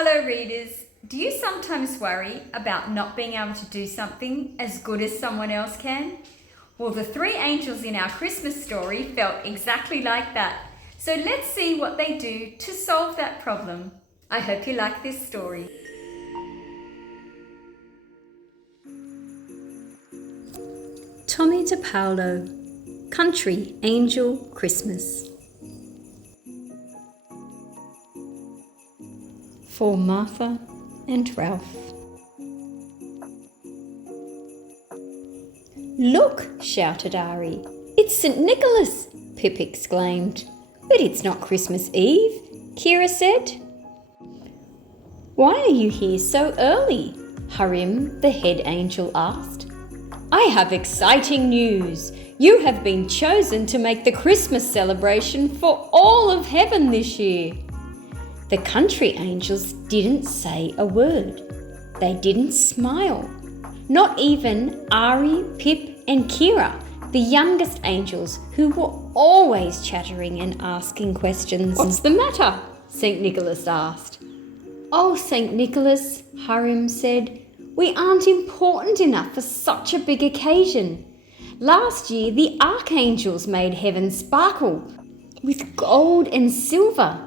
Hello readers, do you sometimes worry about not being able to do something as good as someone else can? Well, the three angels in our Christmas story felt exactly like that. So let's see what they do to solve that problem. I hope you like this story. Tomie dePaola, Country Angel Christmas. For Martha and Ralph. "Look," shouted Ari, "it's St. Nicholas!" Pip exclaimed. "But it's not Christmas Eve," Kira said. "Why are you here so early?" Harim, the head angel, asked. "I have exciting news. You have been chosen to make the Christmas celebration for all of heaven this year." The country angels didn't say a word. They didn't smile. Not even Ari, Pip and Kira, the youngest angels who were always chattering and asking questions. "What's the matter?" St. Nicholas asked. "Oh, St. Nicholas," Harim said, "we aren't important enough for such a big occasion. Last year the archangels made heaven sparkle with gold and silver.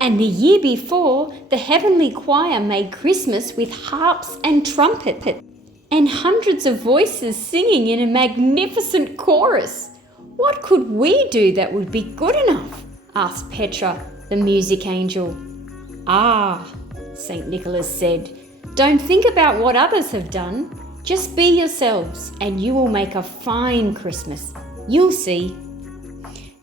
And the year before, the heavenly choir made Christmas with harps and trumpets and hundreds of voices singing in a magnificent chorus. What could we do that would be good enough?" asked Petra, the music angel. "Ah," St. Nicholas said, "don't think about what others have done. Just be yourselves and you will make a fine Christmas. You'll see."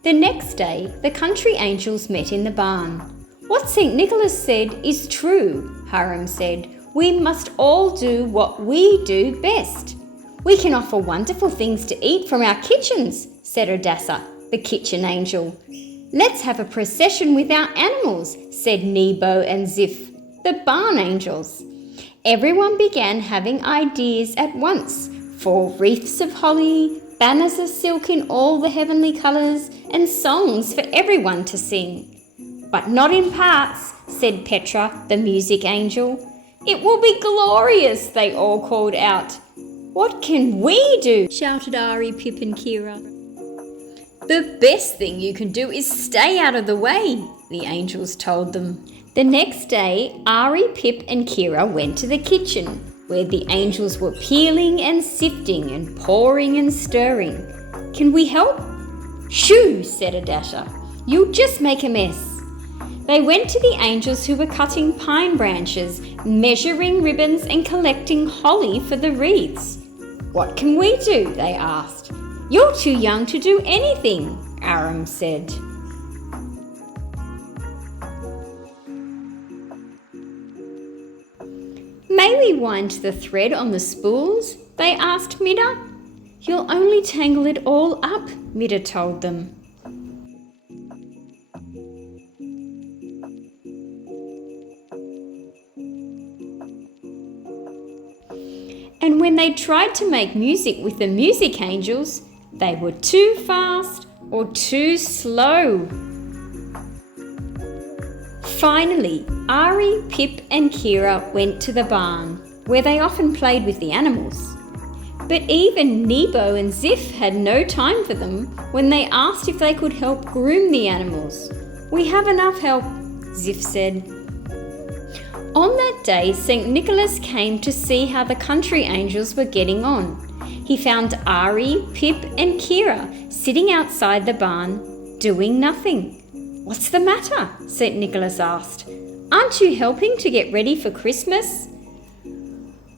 The next day, the country angels met in the barn. "What St. Nicholas said is true," Harim said. "We must all do what we do best." "We can offer wonderful things to eat from our kitchens," said Odessa, the kitchen angel. "Let's have a procession with our animals," said Nebo and Ziph, the barn angels. Everyone began having ideas at once for wreaths of holly, banners of silk in all the heavenly colours, and songs for everyone to sing. "But not in parts," said Petra, the music angel. "It will be glorious," they all called out. "What can we do?" shouted Ari, Pip and Kira. "The best thing you can do is stay out of the way," the angels told them. The next day, Ari, Pip and Kira went to the kitchen, where the angels were peeling and sifting and pouring and stirring. "Can we help?" "Shoo," said Odessa. "You'll just make a mess." They went to the angels who were cutting pine branches, measuring ribbons and collecting holly for the wreaths. "What can we do?" they asked. "You're too young to do anything," Aram said. "May we wind the thread on the spools?" they asked Mida. "You'll only tangle it all up," Mida told them. And when they tried to make music with the music angels, they were too fast or too slow. Finally, Ari, Pip and Kira went to the barn, where they often played with the animals. But even Nebo and Ziph had no time for them when they asked if they could help groom the animals. "We have enough help," Ziph said. On that day, St. Nicholas came to see how the country angels were getting on. He found Ari, Pip and Kira sitting outside the barn, doing nothing. "What's the matter?" St. Nicholas asked. "Aren't you helping to get ready for Christmas?"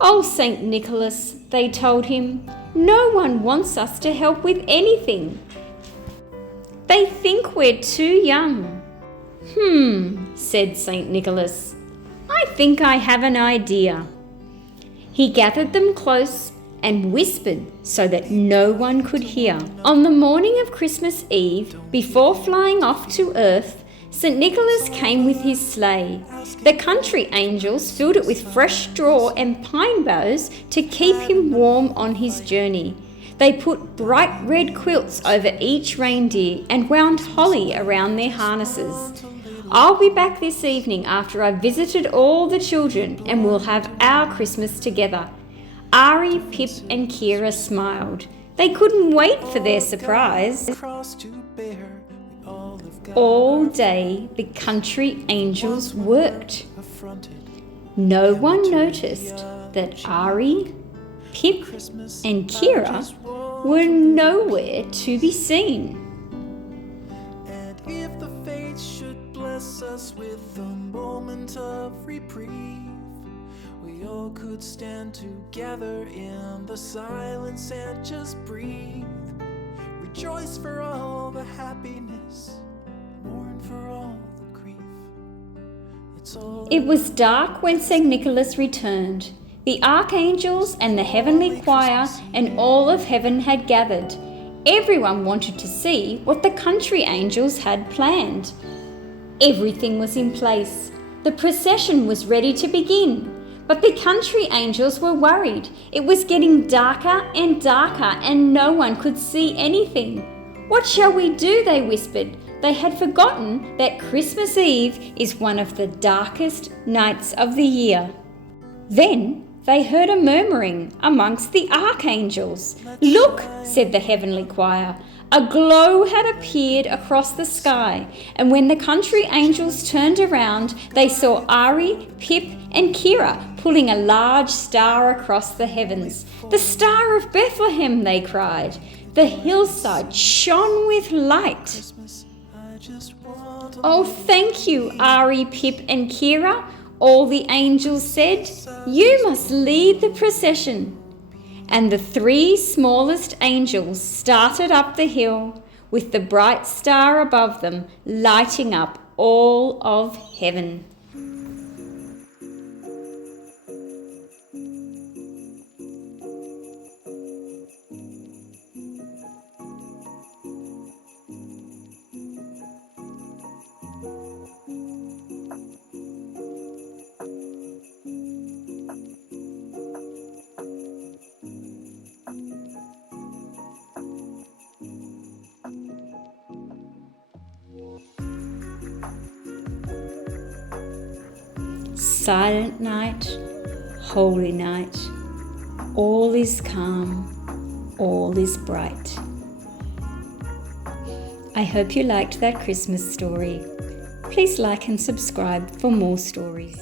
"Oh, St. Nicholas," they told him, "no one wants us to help with anything. They think we're too young." Said St. Nicholas. "I think I have an idea." He gathered them close and whispered so that no one could hear. On the morning of Christmas Eve, before flying off to Earth, St. Nicholas came with his sleigh. The country angels filled it with fresh straw and pine boughs to keep him warm on his journey. They put bright red quilts over each reindeer and wound holly around their harnesses. I'll be back this evening after I've visited all the children and we'll have our Christmas together." Ari, Pip and Kira smiled. They couldn't wait for their surprise. All day the country angels worked. No one noticed that Ari, Pip and Kira were nowhere to be seen. And if the fates should bless us with a moment of reprieve, we all could stand together in the silence and just breathe. Rejoice for all the happiness, mourn for all the grief. It was dark when St. Nicholas returned. The archangels and the heavenly choir and all of heaven had gathered. Everyone wanted to see what the country angels had planned. Everything was in place. The procession was ready to begin. But the country angels were worried. It was getting darker and darker and no one could see anything. "What shall we do?" they whispered. They had forgotten that Christmas Eve is one of the darkest nights of the year. Then they heard a murmuring amongst the archangels. "Look," said the heavenly choir. A glow had appeared across the sky, and when the country angels turned around, they saw Ari, Pip and Kira pulling a large star across the heavens. "The Star of Bethlehem," they cried. The hillside shone with light. "Oh, thank you, Ari, Pip and Kira," all the angels said. "You must lead the procession." And the three smallest angels started up the hill with the bright star above them lighting up all of heaven. Silent night, holy night, all is calm, all is bright. I hope you liked that Christmas story. Please like and subscribe for more stories.